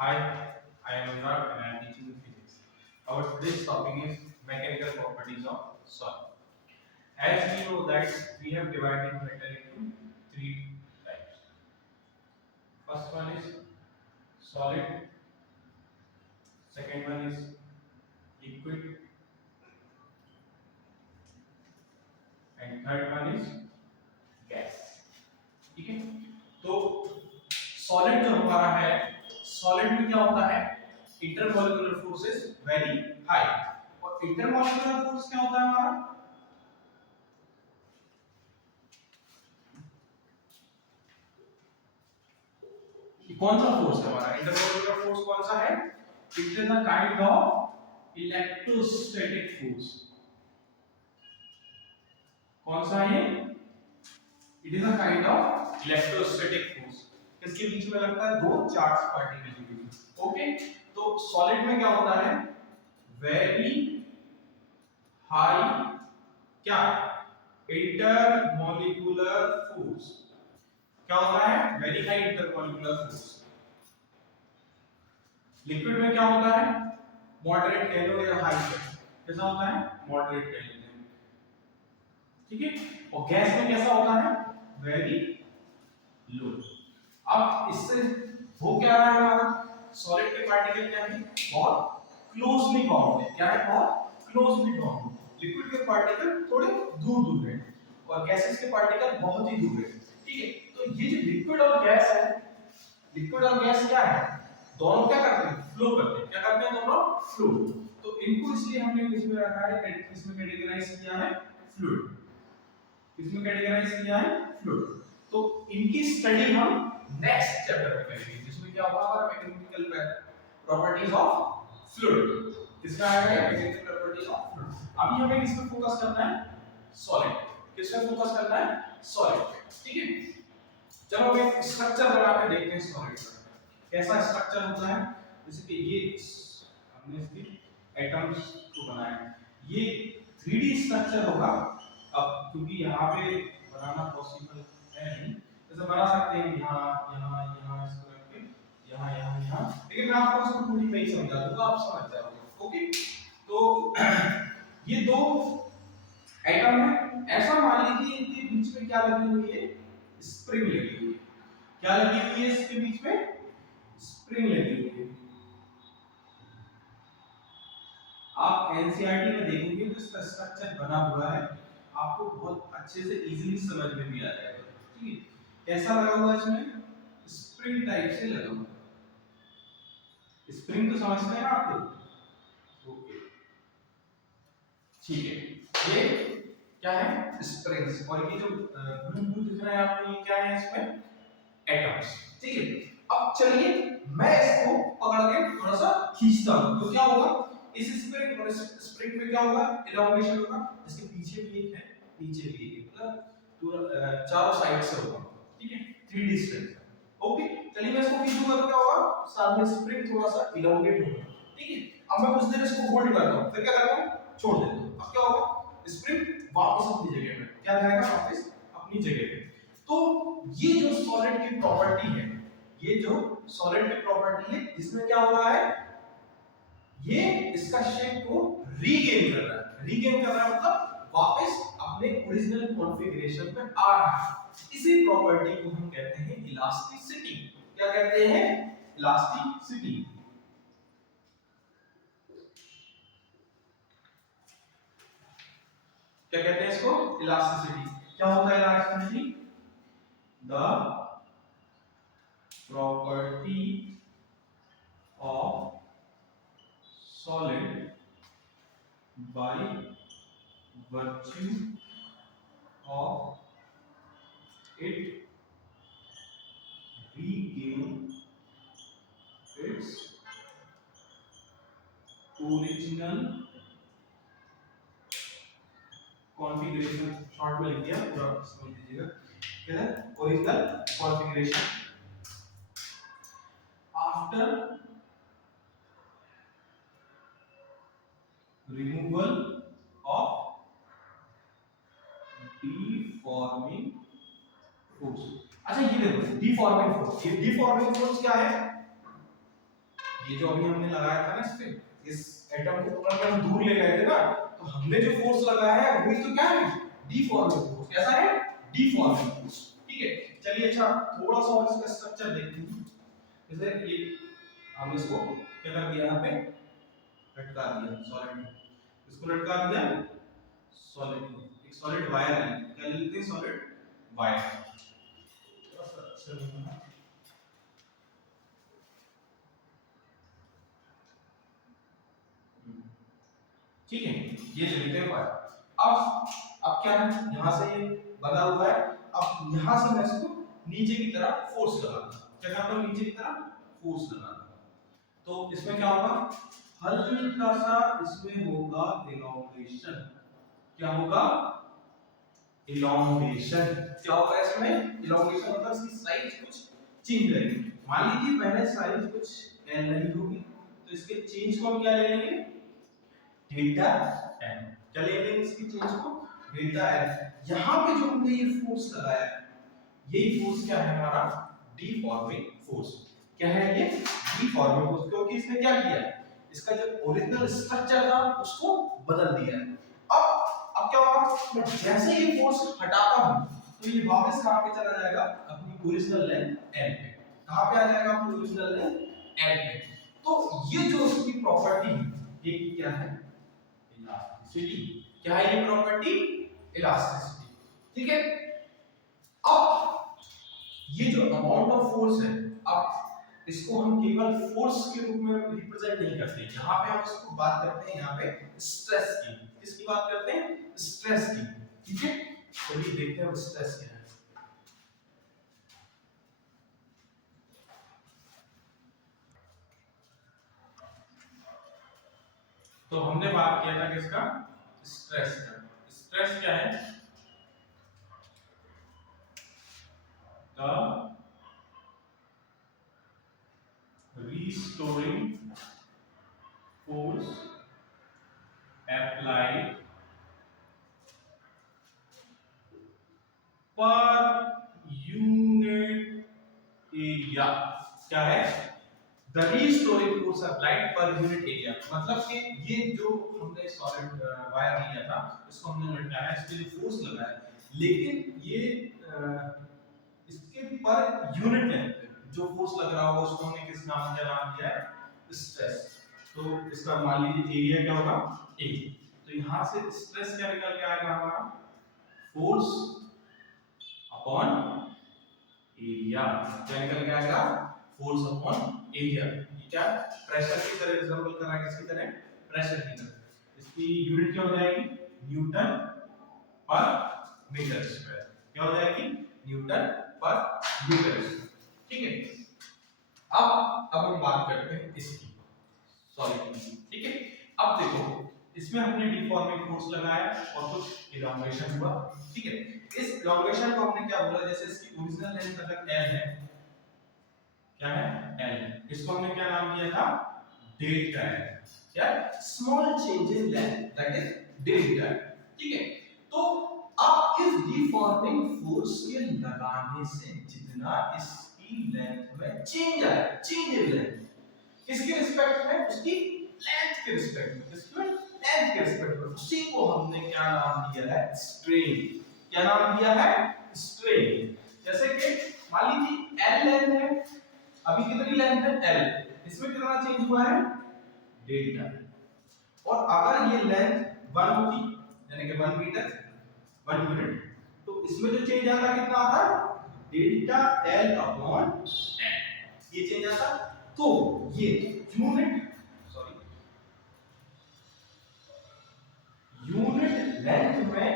Hi, I am Anurag and I am teaching in physics. Our today's topic is mechanical properties of solid. As we know that we have divided matter into three types. First one is solid, second one is liquid, and third one is gas. ठीक है. तो solid जो हमारा है, solid में क्या होता है, intermolecular force is very high. और इंटरमॉलिक्यूलर फोर्स क्या होता है हमारा, कौन सा फोर्स है हमारा, इंटरमॉलिक्यूलर फोर्स कौन सा है, it is a kind of electrostatic force. कौन सा है, it is a kind of electrostatic force. किसके बीच में लगता है, दो चार्ज पार्टिकल के बीच. ओके. तो सॉलिड में क्या होता है, वेरी हाई क्या, इंटरमॉलिक्यूलर फोर्स. क्या होता है, very high intermolecular force. Liquid में क्या होता है, मॉडरेट कह लो या हाई कह लो. कैसा होता है, मॉडरेट कह लेते हैं. ठीक है. और गैस में कैसा होता है, वेरी लो. अब इससे हो क्या रहा है, हमारा सॉलिड के पार्टिकल क्या है, बहुत क्लोजली बाउंड है. क्या है, बहुत क्लोजली बाउंड. लिक्विड के पार्टिकल थोड़े दूर दूर है और गैसेस के पार्टिकल बहुत ही दूर है. ठीक है. तो ये जो लिक्विड और गैस है, लिक्विड और गैस क्या है, दोनों क्या करते हैं, फ्लो करते हैं. क्या करते हैं, दोनों फ्लो. तो इनको इसलिए हमने किसमें रखा है, किसमें कैटेगराइज किया है, फ्लूइड. किसमें कैटेगराइज किया है, फ्लूइड. तो इनकी स्टडी हम नेक्स्ट चैप्टर में करेंगे, जिसमें क्या होगा, हमारा मैकेनिकल प्रॉपर्टीज ऑफ फ्लूइड. किसका आएगा, मैकेनिकल प्रॉपर्टीज ऑफ फ्लूइड. अभी हमें किस पे फोकस करना है, सॉलिड. किस पे फोकस करना है, सॉलिड. ठीक है. चलो एक स्ट्रक्चर बना के देखते हैं सॉलिड का. कैसा स्ट्रक्चर होता है, जैसे कि ये हमने इसके एटम्स को बनाया है, ये 3D स्ट्रक्चर होगा. अब क्योंकि यहाँ पे बनाना पॉसिबल है नहीं, जैसे बना सकते हैं यहाँ यहाँ यहाँ इसको रख के, यहाँ यहाँ यहाँ, लेकिन मैं आपको इसको पूरी में ही समझा दूंगा, आप समझ जाओगे. ओके. तो ये दो एटम है, ऐसा मान लीजिए इनके बीच में क्या लगी हुई है, स्प्रिंग लगी हुई है. क्या लगी हुई है, इसके बीच में स्प्रिंग लगी हुई है. आप एनसीईआरटी में देखेंगे तो इसका स्ट्रक्चर बना हुआ है, आपको बहुत अच्छे से इजीली समझ में भी आ जाएगा. ठीक है. कैसा लगा हुआ है, इसमें स्प्रिंग टाइप से लगा हुआ है. स्प्रिंग तो समझते हैं ना आप लोग. ओके. ठीक है. ये क्या है, स्प्रिंग्स. और ये जो ब्लू ब्लू दिख रहा है आपको, ये क्या है, इसमें एटम्स. ठीक है. अब चलिए मैं इसको पकड़ के थोड़ा सा खींचता हूं, तो क्या होगा, इस स्प्रिंग और स्प्रिंग में क्या होगा, इलांगेशन होगा. इसके पीछे भी एक है, पीछे भी एक है, मतलब पूरा चारों साइड से होगा. ठीक है. 3D spring. ओके. चलिए मैं इसको खींचूंगा तो क्या होगा, सामने स्प्रिंग थोड़ा सा इलांगेट होगा. ठीक है. अब मैं कुछ देर इसको होल्ड करता हूं, फिर क्या करता हूं, छोड़ देता हूं. अब क्या होगा, स्प्रिंग वापस अपनी जगह पे, क्या जाएगा, वापस अपनी जगह पे. तो ये जो सॉलिड की प्रॉपर्टी है, ये जो सॉलिड की प्रॉपर्टी है, जिसमें क्या हो रहा है, ये इसका शेप को रीगेन कर रहा है. रीगेन कर रहा है मतलब वापस अपने ओरिजिनल कॉन्फ़िगरेशन पे आ रहा है. इसी प्रॉपर्टी को हम कहते हैं इलास्टिसिटी. क्या कहते हैं, इलास्टिसिटी. क्या कहते हैं इसको, इलास्टिसिटी. क्या होता है elasticity, the property of solid by virtue of it regain its original configuration. Short में लिख दिया, पूरा समझ लीजिएगा. क्या है, original configuration after removal of deforming force. अच्छा ये देखो, deforming force. ये deforming force क्या है, ये जो अभी हमने लगाया था ना इस पे, इस एटम को पकड़ के हम दूर ले गए थे ना, तो हमने जो फोर्स लगाया है वही तो क्या है, डीफॉर्मिंग फोर्स। कैसा है, डीफॉर्मिंग फोर्स। ठीक है, चलिए अच्छा थोड़ा सा और इसका स्ट्रक्चर देखते हैं। जैसे ये हमने इसको क्या कर दिया, यहाँ पे लटका दिया सॉलिड, इसको लटका दिया सॉलिड, एक सॉलिड वायर है, क्या लेते हैं, सॉलिड वायर। ठीक है, ये ले लेते हैं वायर। अब क्या है, यहाँ से ये बंधा हुआ है, अब यहाँ से मैं इसको नीचे की तरफ फोर्स लगाऊंगा। क्या करता हूँ, नीचे की तरफ फोर्स लगाऊंगा, तो इसमें क्या होगा, हल्का सा इसमें होगा इलॉन्गेशन। क्या होगा, इलॉन्गेशन। क्या होगा इसमें, इलॉन्गेशन मतलब इसकी साइज कुछ चेंज रहेगी। मान लीजिए पहले साइज कुछ एल रही होगी, तो इसके चेंज को हम क्या ले लेंगे, डेल्टा एन। क्या ले लेंगे इसकी चेंज को, डेल्टा एन। यहाँ पे जो हमने ये फोर्स लगाया है, यही फोर्स क्या है हमारा, डीफॉर्मिंग फोर्स। क्या है ये, डीफॉर्मिंग फोर्स, क्योंकि इसने क्या किया है, इसका जो ओरिजिनल स्ट्रक्चर था उसको बदल दिया है। अब क्या होगा, मैं जैसे ये फोर्स हटाता हूं तो ये वापस कहां पे चला जाएगा, अपनी ओरिजिनल लेंथ एल पे। कहां पे आ जाएगा, अपनी ओरिजिनल लेंथ एल पे। तो ये जो इसकी प्रॉपर्टी है, ये क्या है, इलास्टिसिटी। क्या है ये प्रॉपर्टी, इलास्टिसिटी। ठीक है, अब ये जो अमाउंट ऑफ फोर्स है, अब इसको हम केवल फोर्स के रूप में रिप्रेजेंट नहीं करते, यहाँ पे हम इसको बात करते हैं, यहाँ पे स्ट्रेस की। किसकी बात करते हैं, स्ट्रेस की। ठीक है, चलिए देखते हैं स्ट्रेस क्या है। तो हमने बात किया था किसका, स्ट्रेस का। स्ट्रेस क्या है, the restoring force applied per unit area. क्या है, the restoring force applied per unit area. मतलब कि ये जो हमने सॉलिड वायर लिया था, इसको हमने लटकाया, इस पे फोर्स लगाया, लेकिन ये इसके पर यूनिट लेंथ जो फोर्स लग रहा होगा उसको हमने किस नाम, क्या नाम दिया है, स्ट्रेस। तो इसका मान लीजिए एरिया क्या होगा, ए। तो यहां से स्ट्रेस क्या निकल के आएगा हमारा, फोर्स अपॉन एरिया। क्या निकल के आएगा, फोर्स अपॉन एरिया। ये क्या प्रेशर की तरह रिजल्ट कर रहा है, किसकी तरह, प्रेशर की तरह। इसकी यूनिट क्या हो जाएगी, न्यूटन पर मीटर स्क्वायर। क्या हो जाएगी, न्यूटन पर मीटर स्क्वायर। ठीक है, अब हम बात करते हैं इसकी, सॉलिड की। ठीक है, अब देखो इसमें हमने डिफॉर्मिंग फोर्स लगाया और कुछ इलॉन्गेशन हुआ। ठीक है, इस इलॉन्गेशन को हमने क्या बोला, जैसे इसकी ओरिजिनल लेंथ अगर l है, क्या है, l, इसको हमने क्या नाम दिया था, डेल्टा l। क्या, small change in length, that is delta. ठीक है, तो अब इस डिफॉर्मिंग फोर्स के लगाने से जितना इसकी लेंथ में चेंज आया, चेंज इन लेंथ, किसके रिस्पेक्ट में, उसकी लेंथ के रिस्पेक्ट में, किसके लेंथ के रिस्पेक्ट में, उसी को हमने क्या नाम दिया है, स्ट्रेन। क्या नाम दिया है, स्ट्रेन। जैसे कि मान लीजिए l लेंथ है, अभी कितनी लेंथ है, l, इसमें कितना चेंज हुआ है, डेल्टा। और अगर ये लेंथ 1 होती, यानी कि 1 मीटर 1 यूनिट, तो इसमें जो चेंज आता कितना आता, डेल्टा l अपॉन n, ये चेंज आता। तो ये यूनिट, सॉरी, यूनिट लेंथ में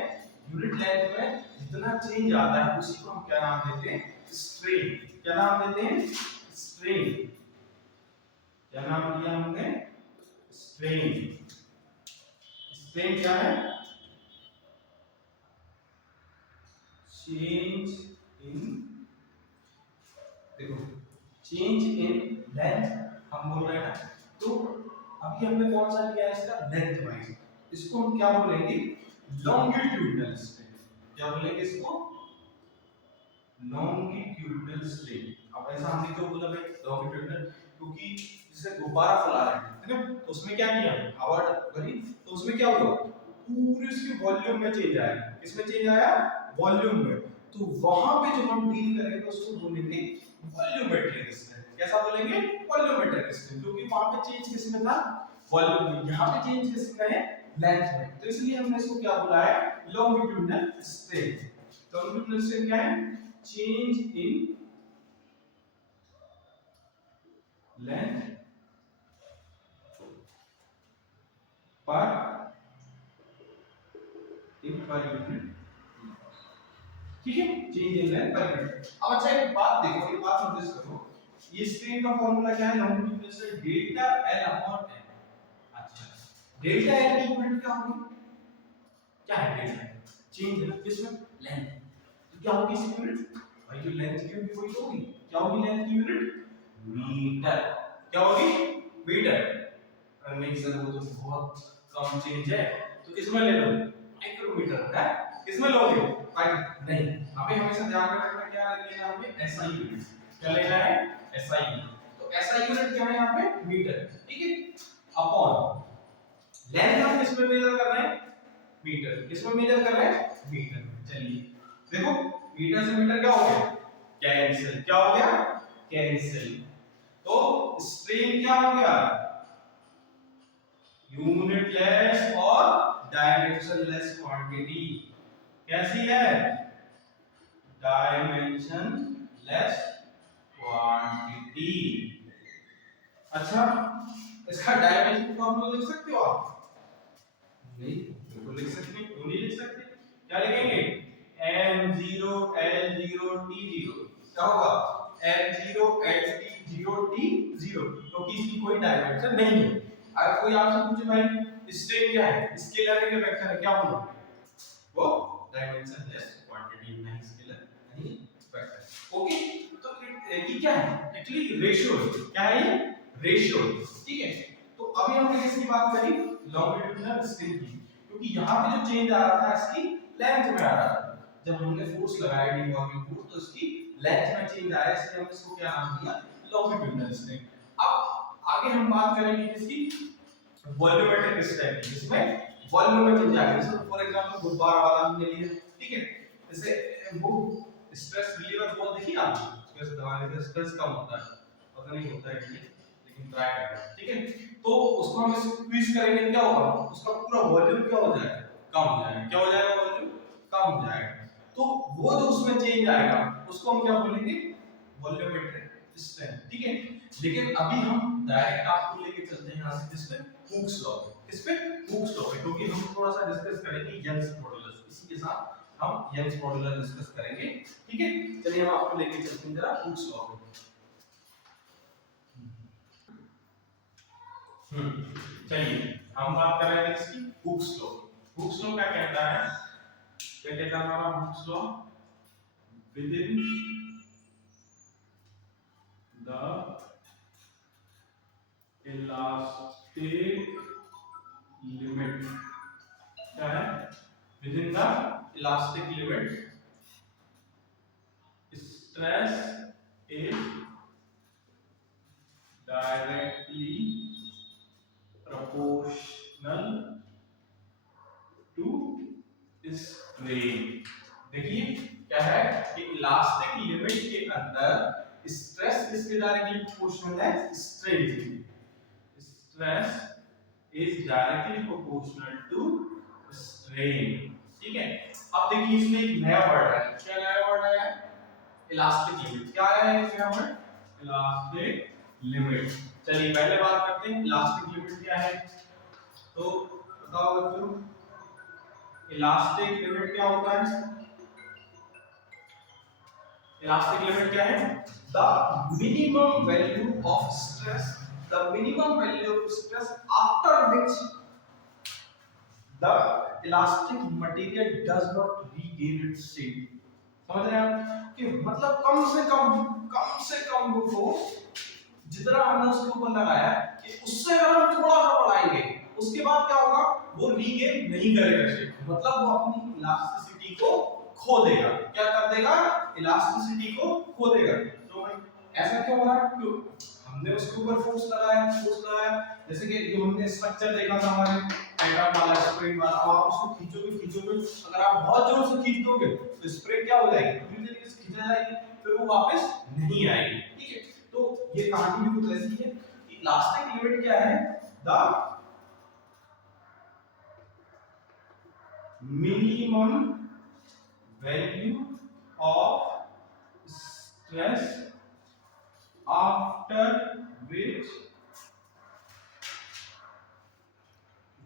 जितना चेंज आता है उसी को हम क्या नाम देते हैं, स्ट्रेन। क्या नाम देते हैं, स्ट्रेन। क्या नाम दिया हमने, स्ट्रेन। स्ट्रेन क्या है, चेंज इन, देखो चेंज इन लेंथ हम बोल रहे हैं, तो अभी हमने कौन सा लिया है, इसका लेंथ वाइज, इसको हम क्या बोलेंगे, लॉन्गिट्यूडनल स्ट्रेन। क्या बोलेंगे इसको, लॉन्गिट्यूडनल स्ट्रेन। अब ऐसा हमने क्यों बोला भाई लॉन्गिट्यूडनल, क्योंकि जैसे गुब्बारा फुला रहे हैं, है ना, तो उसमें क्या किया, हवा भरी, तो उसमें क्या हुआ, पूरी उसकी वॉल्यूम में चेंज आया। किसमें चेंज आया, वॉल्यूम में। तो वहां पे जो हम डील करेंगे उसको बोलेंगे वॉल्यूमेट्रिक स्ट्रेंथ। कैसा बोलेंगे, वॉल्यूमेट्रिक स्ट्रेंथ, क्योंकि वहां पे चेंज किसमें था, वॉल्यूम में। यहां पे चेंज किसमें है, लेंथ में। तो इसलिए हमने इसको क्या बोला है, लॉन्गिट्यूडिनल स्ट्रेंथ। लॉन्गिट्यूडिनल स्ट्रेंथ क्या है, change in length per unit, ठीक है, change in length per unit. अब अच्छा एक बात देखो, ये बात नोटिस करो, ये स्ट्रेन का फार्मूला क्या है, लॉन्गिट्यूडिनल से डेल्टा एल अपॉन एन। अच्छा, डेल्टा एल की यूनिट क्या होगी, क्या है डेल्टा, चेंज है किसमें, लेंथ। तो क्या होगी इसकी यूनिट, भाई जो लेंथ की यूनिट वही तो होगी। क्या होगी लेंथ की यूनिट, मीटर। क्या होगी, मीटर। अरे नहीं सर वो तो बहुत कम चेंज है, तो किसमें ले लो, माइक्रोमीटर है, किसमें लोगे, भाई नहीं, हमें हमेशा ध्यान में रखना क्या लेना है, हमें एसआई यूनिट। क्या लेना है, एसआई यूनिट। तो एसआई यूनिट क्या है यहाँ पे, मीटर, ठीक है, अपॉन लेंथ हम किसमें मेजर कर रहे हैं, मीटर। किसमें मेजर कर रहे हैं, मीटर। चलिए देखो, मीटर से मीटर क्या हो गया, कैंसिल। क्या हो गया, कैंसिल। तो स्ट्रेन क्या हो गया, यूनिटलेस और डायमेंशनलेस क्वांटिटी। कैसी है, डायमेंशनलेस क्वांटिटी। अच्छा, इसका डायमेंशन फॉर्मूला लिख सकते हो आप, नहीं बिल्कुल लिख सकते हैं, क्यों नहीं लिख सकते, क्या लिखेंगे, m0 l0 t0। क्या होगा, m0 l0 t0, क्योंकि इसकी कोई डायमेंशन नहीं है। अगर कोई आपसे पूछे भाई स्ट्रेन क्या है, स्केलर है कि वेक्टर है, क्या बोलो, वो डायमेंशनलेस क्वांटिटी, नहीं स्केलर नहीं वेक्टर। ओके, तो ये क्या है, एक्चुअली रेशियो। क्या है ये, रेशियो, ठीक है। तो अभी हमने किसकी बात करी, लॉन्गिट्यूडिनल स्ट्रेन की, क्योंकि यहाँ पे जो चेंज आ रहा था इसकी लेंथ में आ रहा था। जब हमने फोर्स लगाया डिफॉर्मिंग फोर्स, तो इसकी लेंथ में चेंज आया, इसलिए हमने इसको क्या नाम दिया, लॉन्गिट्यूडिनल स्ट्रेन। अब आगे हम बात करेंगे किसकी, वॉल्यूमेट्रिक स्ट्रेन की, जिसमें वॉल्यूम में चेंज आएगा। जैसे फॉर एग्जांपल गुब्बारा वाला हमने लिया, ठीक है, जैसे वो स्ट्रेस रिलीवर बॉल देखिए आप, स्ट्रेस दबाने से स्ट्रेस कम होता है, पता नहीं होता है कि नहीं, लेकिन ट्राई करना है, ठीक है। तो उसको हम स्क्वीज करेंगे, क्या होगा, उसका पूरा वॉल्यूम क्या हो जाएगा, कम हो जाएगा। क्या हो जाएगा, वॉल्यूम कम हो जाएगा। तो वो जो उसमें चेंज आएगा उसको हम क्या बोलेंगे, वॉल्यूमेट्रिक स्ट्रेन, ठीक है। लेकिन अभी हम डायरेक्ट आपको लेके चलते हैं यहां से किस पे, हुक्स लॉ पे। किस पे, हुक्स लॉ पे, क्योंकि हम थोड़ा सा डिस्कस करेंगे यंग्स मॉडुलस, इसी के साथ हम यंग्स मॉडुलस डिस्कस करेंगे, ठीक है। चलिए हम आपको लेके चलते हैं जरा हुक्स लॉ पे। चलिए हम बात कर रहे हैं इसकी हुक्स लॉ। हुक्स लॉ क्या कहता है, क्या कहता है हमारा Hooke's law, within the elastic limit. क्या है, within the elastic limit stress is directly proportional to strain। देखिए क्या है कि इलास्टिक लिमिट के अंदर स्ट्रेस किसके डायरेक्टली प्रोपोर्शनल है, स्ट्रेन के। Stress is directly proportional to strain, ठीक है। अब देखिए इसमें एक नया वर्ड है, क्या नया वर्ड है, इलास्टिक लिमिट। क्या है नया वर्ड, इलास्टिक लिमिट। चलिए पहले बात करते हैं इलास्टिक लिमिट क्या है, तो बताओ बच्चों, इलास्टिक लिमिट क्या होता है, इलास्टिक लिमिट क्या है, the minimum value of stress, the minimum value of stress after which the elastic material does not regain its shape. समझ रहे हैं आप, कि मतलब कम से कम वो फोर्स जितना हमने उसके ऊपर लगाया कि उससे अगर हम थोड़ा सा बढ़ाएंगे उसके बाद क्या होगा, वो रीगेन नहीं करेगा शेप, मतलब वो अपनी इलास्टिसिटी को खो देगा। क्या कर देगा, इलास्टिसिटी को खो देगा। तो ऐसा क्यों हो रहा है? क्यों हमने उसके ऊपर फोर्स लगाया, जैसे कि जो हमने स्ट्रक्चर देखा था हमारे डायग्राम वाला स्प्रिंग वाला, अब आप उसको खींचोगे, अगर आप बहुत जोर से खींच दोगे तो स्प्रिंग क्या हो जाएगी, पूरी तरीके से खींच जाएगी, फिर वो वापस नहीं आएगी। ठीक है, तो ये कहानी भी कुछ ऐसी है कि इलास्टिक लिमिट क्या है, the minimum value of stress after which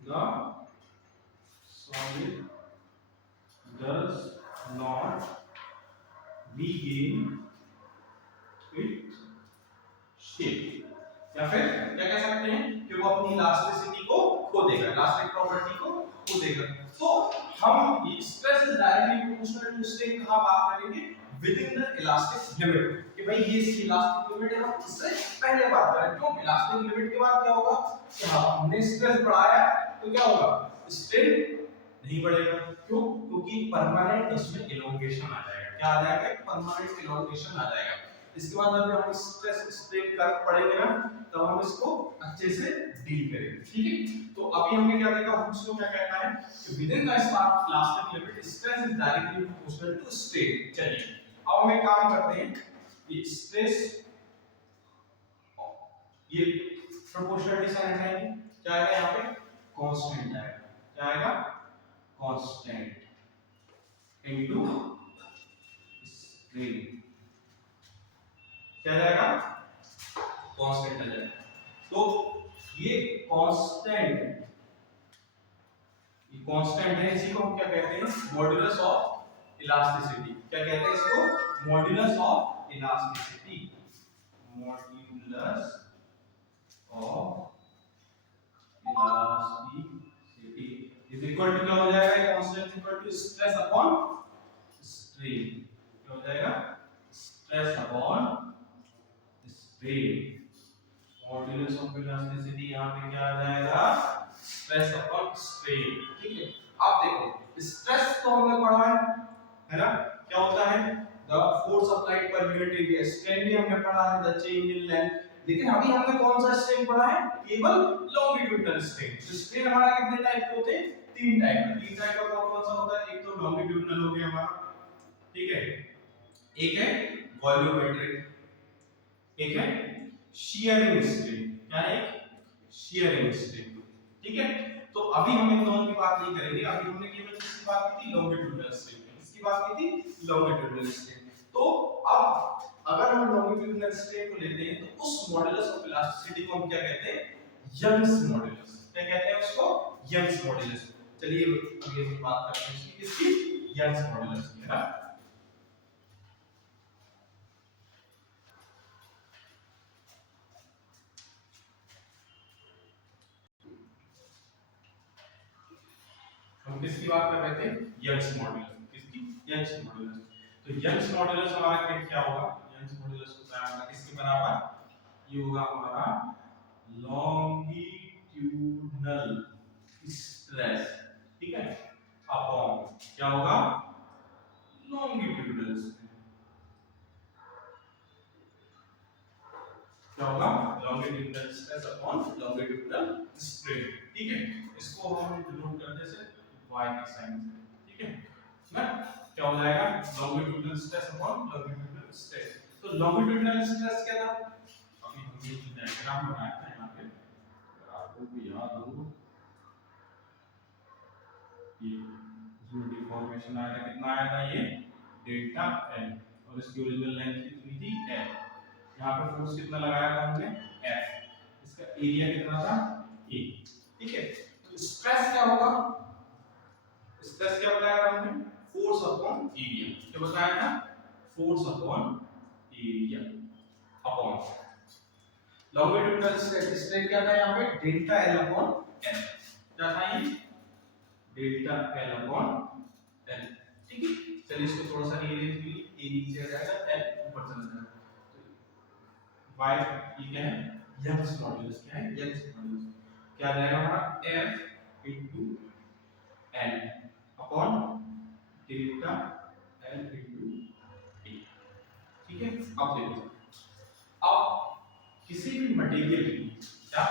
the solid does not regain its shape, या फिर क्या कह सकते हैं कि वो अपनी इलास्टिसिटी को खो देगा, इलास्टिक प्रॉपर्टी को खो देगा। तो हम stress is directly proportional to strain कहां बात करेंगे, within the elastic limit, कि भाई ये इसकी इलास्टिक लिमिट है, हम इससे पहले बात करें। क्यों इलास्टिक लिमिट के बाद क्या होगा कि हमने स्ट्रेस बढ़ाया तो क्या होगा, स्ट्रेन नहीं बढ़ेगा। क्यों, क्योंकि परमानेंट उसमें इलोंगेशन आ जाएगा। क्या आ जाएगा, परमानेंट इलोंगेशन आ जाएगा। इसके बाद जब हम स्ट्रेस स्ट्रेन कर्व पढ़ेंगे ना, तब हम इसको अच्छे से डील करेंगे। ठीक है, तो अभी हमने क्या देखा, हुक्स को क्या कहता है कि within the elastic limit stress is directly proportional to strain. चलिए अब हम एक काम करते हैं कि स्ट्रेस ये प्रोपोर्शनलिटी साइन आएगी, क्या आएगा यहाँ पे, कांस्टेंट आएगा। क्या आएगा, कांस्टेंट इनटू स्ट्रेन, क्या जाएगा, कांस्टेंट आ जाएगा। तो ये कांस्टेंट है, इसी को हम क्या कहते हैं, मॉड्यूलस ऑफ इलास्टिसिटी। क्या कहते हैं इसको, modulus of elasticity, modulus of elasticity is equal to क्या हो जाएगा, ये constant equal to stress upon strain. क्या हो जाएगा, stress upon strain, modulus of elasticity यहाँ पे क्या आ जाएगा, स्ट्रेस अपॉन स्ट्रेन। ठीक है, अब देखो स्ट्रेस तो हमने पढ़ा है ना, क्या होता है, the force applied per unit area. Strain भी हमने पढ़ा है, द चेंज इन लेंथ। लेकिन अभी हमने कौन सा स्ट्रेन पढ़ा है, केवल लॉन्गिट्यूडिनल स्ट्रेन। तो स्ट्रेन हमारा कितने टाइप के होते हैं, तीन टाइप का। तीन टाइप का कौन सा होता है, एक तो लॉन्गिट्यूडिनल हो गया हमारा, ठीक है, एक है वॉल्यूमेट्रिक, एक है शीयरिंग स्ट्रेन। क्या है, शीयरिंग स्ट्रेन। ठीक है, तो अभी हम इन दोनों की बात नहीं करेंगे, अभी हमने केवल किसकी बात की थी, लॉन्गिट्यूडिनल स्ट्रेन की। किसकी बात की थी, लॉन्गिट्यूडिनल स्ट्रेन। तो अब अगर हम लॉन्गिट्यूडिनल स्ट्रेन को लेते हैं तो उस मॉड्यूलस ऑफ इलास्टिसिटी को हम क्या कहते हैं, यंग्स मॉड्यूलस। क्या कहते हैं उसको, यंग्स मॉड्यूलस। चलिए अभी हम बात करते हैं इसकी, यंग्स मॉड्यूलस की, है ना। हम किसकी बात कर रहे थे, यंग्स मॉड्यूलस। किसकी, यंग्स मॉड्यूलस। तो यंग्स मॉड्यूलस हमारा क्या होगा, यंग्स मॉड्यूलस होता है हमारा किसके बराबर, ये होगा हमारा लॉन्गिट्यूडिनल स्ट्रेस, ठीक है, अपॉन क्या होगा, लॉन्गिट्यूडिनल स्ट्रेन। क्या होगा, longitudinal stress upon longitudinal strain. ठीक है, इसको हम डिनोट करते हैं y के साइन से। ठीक है ना, क्या हो जाएगा, longitudinal stress upon longitudinal stress. तो लॉन्गिट्यूडिनल स्ट्रेस क्या था, अभी हम ये डायग्राम बनाया था यहाँ पे, अगर आपको भी याद हो, ये जो डिफॉर्मेशन आया था, कितना आया था, ये डेल्टा एल, और इसकी ओरिजिनल लेंथ कितनी थी, एल। यहाँ पे फोर्स कितना लगाया था हमने, एफ। इसका एरिया कितना था, ए। ठीक है, तो स्ट्रेस क्या होगा, स्ट्रेस क्या बताया था हमने, फोर्स अपॉन एरिया। क्या बताया था, force upon area upon longitudinal strain. क्या था यहाँ पे, डेल्टा एल अपॉन एल। क्या था ये, डेल्टा एल अपॉन एल। ठीक है, चलिए इसको थोड़ा सा रीअरेंज करिए, ए नीचे आ जाएगा, एल ऊपर चला जाएगा। y ये क्या है, यंग्स मॉड्यूलस। क्या है, यंग्स मॉड्यूलस। क्या आ जाएगा हमारा, f into l upon delta l into a। ठीक है, अब देखो अब किसी भी मटेरियल के लिए या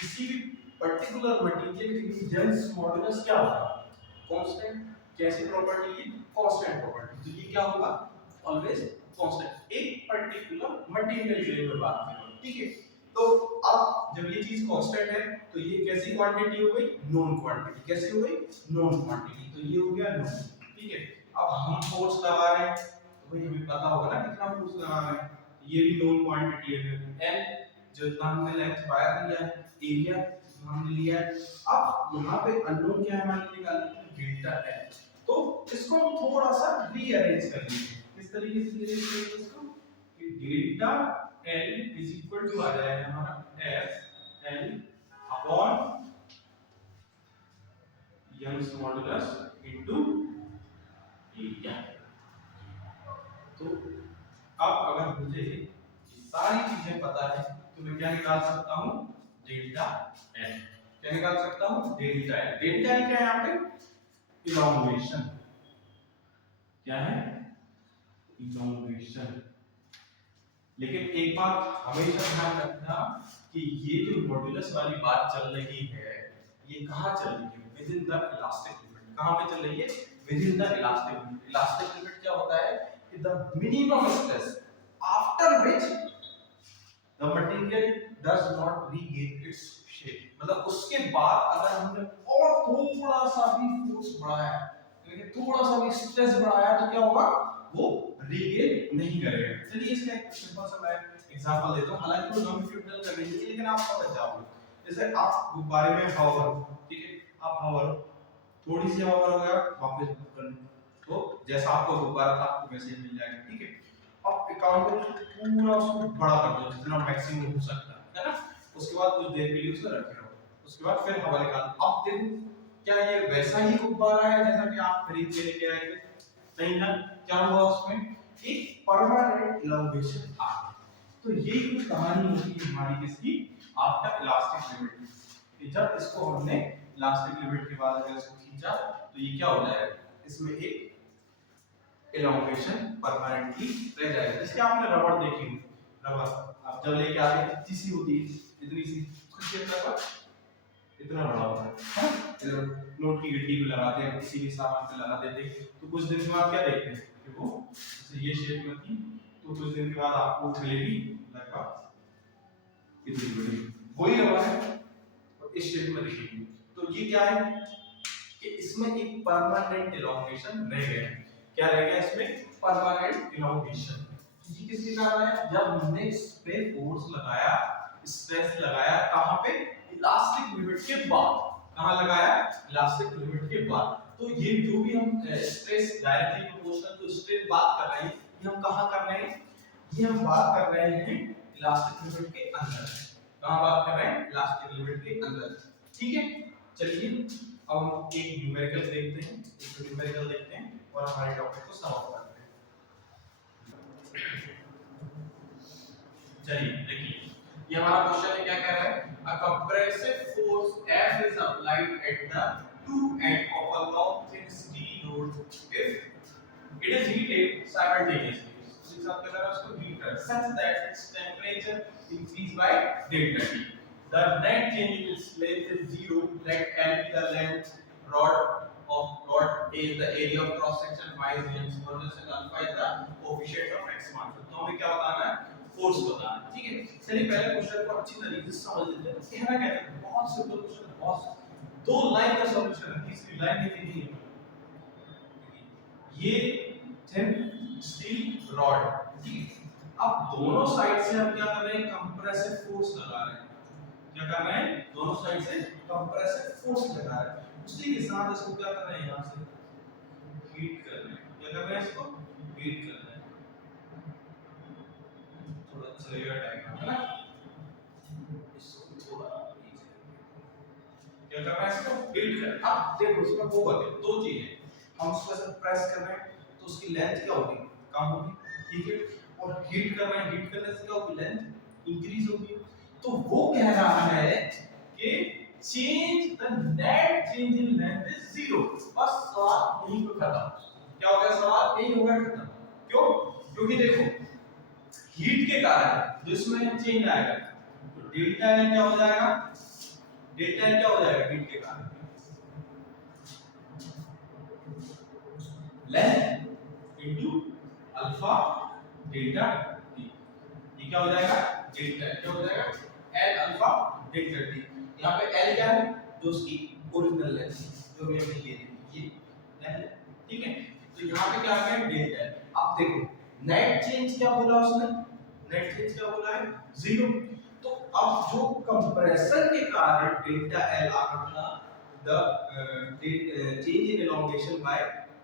किसी भी पर्टिकुलर मटेरियल के लिए जेंस मॉडुलस क्या होगा? कांस्टेंट। कैसी प्रॉपर्टी है? Constant property. तो ये क्या होगा? Always constant. एक पर्टिकुलर मटेरियल के लिए मैं बात कर रहा हूं, ठीक है? तो अब जब ये चीज कांस्टेंट है तो ये कैसी क्वांटिटी हो गई? Known quantity. कैसी हो गई? Known quantity. तो ये हो गया नोन, ठीक है? अब हम फोर्स लगा रहे हैं तो भाई हमें पता होगा ना कितना फोर्स लगा रहे हैं। ये भी नोन क्वांटिटी है। एल जो हमने लेंथ वायर लिया है, एरिया हमने लिया है। अब यहाँ पे अननोन क्या है हमारे निकालने के लिए? Delta L. तो इसको हम थोड़ा सा रीअरेंज कर लेंगे। किस तरीके से रीअरेंज करेंगे इसको? कि delta L is equal to आ जाएगा हमारा F L upon Young's modulus into area. तो अब अगर मुझे ये सारी चीजें पता है तो मैं क्या निकाल सकता हूं? Delta L. क्या निकाल सकता हूं? Delta L. डेल्टा एल क्या है यहाँ पे? इलॉन्गेशन। क्या है? इलॉन्गेशन। लेकिन एक बात हमेशा ध्यान रखना कि ये जो मॉड्यूलस वाली बात चल रही है ये कहाँ चल रही है? With in the elastic limit. कहाँ पे चल रही है? With in the elastic limit. Elastic limit क्या होता है? कि the minimum stress after which the material does not regain its shape। मतलब उसके बाद अगर हमने और थोड़ा सा भी फोर्स बढ़ाया, यानी थोड़ा सा भी स्ट्रेस बढ़ाया तो क्या होगा? वो रीगेन नहीं करेगा। चलिए इसका एक सिंपल सा मैं एग्जांपल देता हूं। हालांकि वो लॉन्गिट्यूडनल कर रही है लेकिन आप समझ जाओगे। जैसे आप गुब्बारे में हवा भरो, ठीक है? आप हवा भरो, थोड़ी सी हवा भरोगे वापस कर लो, तो जैसा आपको गुब्बारा था आपको वैसे ही मिल जाएगा, ठीक है? अब अकाउंट को पूरा उसको बड़ा कर दो जितना मैक्सिमम हो सकता है ना? उसके बाद कुछ देर के लिए उसे रखे रहो, उसके बाद फिर हवा निकालो। अब देखो क्या ये वैसा ही गुब्बारा है जैसा कि आप खरीद के लेके आए थे? नहीं ना? क्या हुआ उसमें? एक परमानेंट इलॉन्गेशन आ गई। तो ये कुछ कहानी होती है हमारी किसकी? आफ्टर इलास्टिक लिमिट की। जब इसको हमने इलास्टिक लिमिट के बाद अगर इसको खींचा तो ये क्या हो जाएगा? इसमें एक elongation परमानेंटली रह जाएगा। जैसे आपने रबड़ देखी हो, रबड़ आप जब लेके आते हैं कितनी सी होती है? इतनी सी। उसका शेप लगभग इतना बड़ा होता है ना? नोट की गिट्टी पे लगाते हैं, किसी भी सामान पे लगा देते हैं तो कुछ दिन के बाद क्या देखते हैं कि वो जैसे ये शेप में थी तो कुछ दिन के बाद आपको मिलेगी लगभग इतनी बड़ी। वही रबड़ है और इस शेप में दिखेगी। तो ये क्या है कि इसमें एक परमानेंट elongation रह गया है। क्या रह गया इसमें? Permanent elongation। ये किसके कारण है? जब हमने इस पे फोर्स लगाया, स्ट्रेस लगाया, कहां पे? इलास्टिक लिमिट के बाद। कहां लगाया? इलास्टिक लिमिट के बाद। तो ये जो भी हम stress directly proportional to strain बात कर रहे हैं ये हम कहां कर रहे हैं? ये हम बात कर रहे हैं इलास्टिक लिमिट के अंदर। कहां बात कर रहे हैं? इलास्टिक लिमिट के अंदर, ठीक है? चलिए अब हम एक न्यूमेरिकल देखते हैं, एक न्यूमेरिकल देखते हैं और हमारे टॉपिक को समाप्त करते हैं। चलिए देखिए ये हमारा क्वेश्चन है, क्या कह रहा है? A compressive force F is applied at the two end of a long thin steel rod if it is heated simultaneously। इसके साथ क्या कर रहा है? उसको हीट कर रहा है such that its temperature increase by delta T। The net change in its length is zero। Let L be the length rod of rod A is the area of cross section, y is length modulus and alpha is the coefficient of x मान। तो हमें क्या बताना है? Force बताना है, ठीक है? चलिए पहले क्वेश्चन को अच्छी तरीके से समझ लेते हैं। कहना क्या है? बहुत सिंपल क्वेश्चन है, बहुत दो लाइन का सॉल्यूशन है, तीसरी लाइन नहीं दी है। ये थिन स्टील रॉड, ठीक है? अब दोनों साइड से हम क्या कर रहे हैं? कंप्रेसिव फोर्स लगा रहे हैं। क्या कर रहे हैं? दोनों साइड से कंप्रेसिव फोर्स लगा रहे हैं। उसी के साथ इसको क्या कर रहे हैं? यहां से हीट कर रहे हैं। क्या कर रहे हैं? इसको हीट कर रहे हैं। थोड़ा चलेगा डायग्राम है ना? इसको थोड़ा क्या कर रहा है? इसको हीट कर। अब देखो इसमें होगा क्या? दो चीजें, हम उसको ऐसे प्रेस कर रहे हैं तो उसकी लेंथ क्या होगी? कम होगी, ठीक है? और हीट कर रहे हैं, हीट करने से क्या होगी? लेंथ इंक्रीज होगी। तो वो कह रहा है कि change the net change in length is zero. बस सवाल यहीं पे खत्म। क्या हो गया? सवाल यही हो गया खत्म। क्यों? क्योंकि देखो हीट के कारण जो इसमें चेंज आएगा तो डेल्टा एल क्या हो जाएगा, डेल्टा एल क्या हो जाएगा हीट के कारण length into alpha delta T, ये क्या हो जाएगा डेल्टा क्या हो जाएगा एल अल्फा डेल्टा टी। यहाँ पे एल क्या है, जो उसकी ओरिजिनल लेंथ जो भी हमने ले ली ये लेंथ, ठीक है। तो यहाँ पे क्या आ गया डेल्टा एल। अब देखो नेट चेंज क्या बोला उसने, नेट चेंज क्या बोला है जीरो। तो अब जो कंप्रेशन के कारण डेल्टा एल आ गया the change in elongation by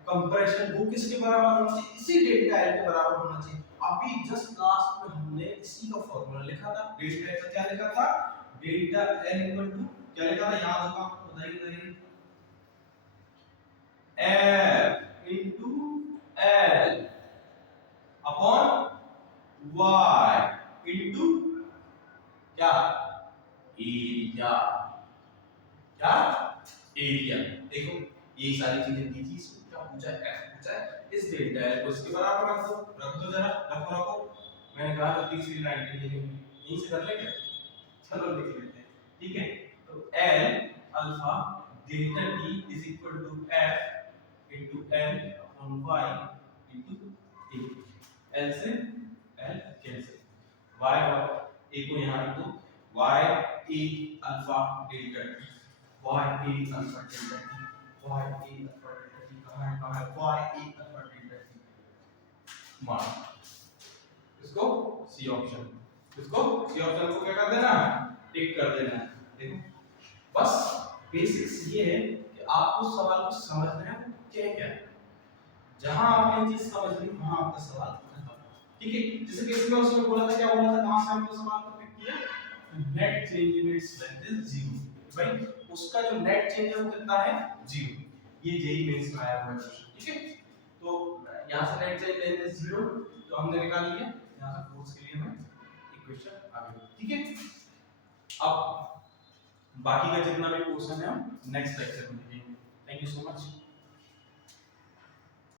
compression, वो किसके बराबर होना चाहिए, इसी डेल्टा एल के बराबर होना चाहिए। अभी जस्ट लास्ट में हमने इसी का फार्मूला लिखा था, डेल्टा एल का क्या लिखा था, डेल्टा एल इक्वल टू क्या लिखा था याद होगा आपको, बताइए F into L upon Y into क्या एरिया, क्या एरिया। देखो ये सारी चीजें दी थी, इसमें क्या पूछा है एफ पूछा है, इस डेल्टा एल को इसके बराबर रख दो जरा, रखो मैंने कहा था तीसरी लाइन के लिए यहीं से कर लेंगे, चलो लिख लेते हैं, ठीक है। तो L alpha delta T is equal to F into L upon Y into A, L से एल कैंसिल, वाई ए को यहां लिख दो, Y A alpha delta T, Y A alpha delta T, Y A alpha delta T कहां है Y A alpha delta T मान, इसको C option, इसको सी ऑप्शन को क्या कर देना टिक कर देना है। देखो बस बेसिक्स ये है कि आपको सवाल को समझना है क्या क्या है, जहां आपने चीज समझ ली वहां आपका सवाल खत्म, ठीक है। जैसे कि इसमें उसने बोला था, क्या बोला था, कहां से हमने सवाल को पिक किया, net change in its length is 0, भाई उसका जो नेट चेंज है वो कितना है 0, ये जेई मेंस में आया हुआ है क्वेश्चन, ठीक है। तो यहां से नेट चेंज लेंथ इज 0 तो हमने निकाल लिया, यहां से फोर्स के लिए हमें इक्वेशन आ गई, ठीक है। अब बाकी का जितना भी पोर्शन है हम नेक्स्ट लेक्चर में देखेंगे। Thank you so much.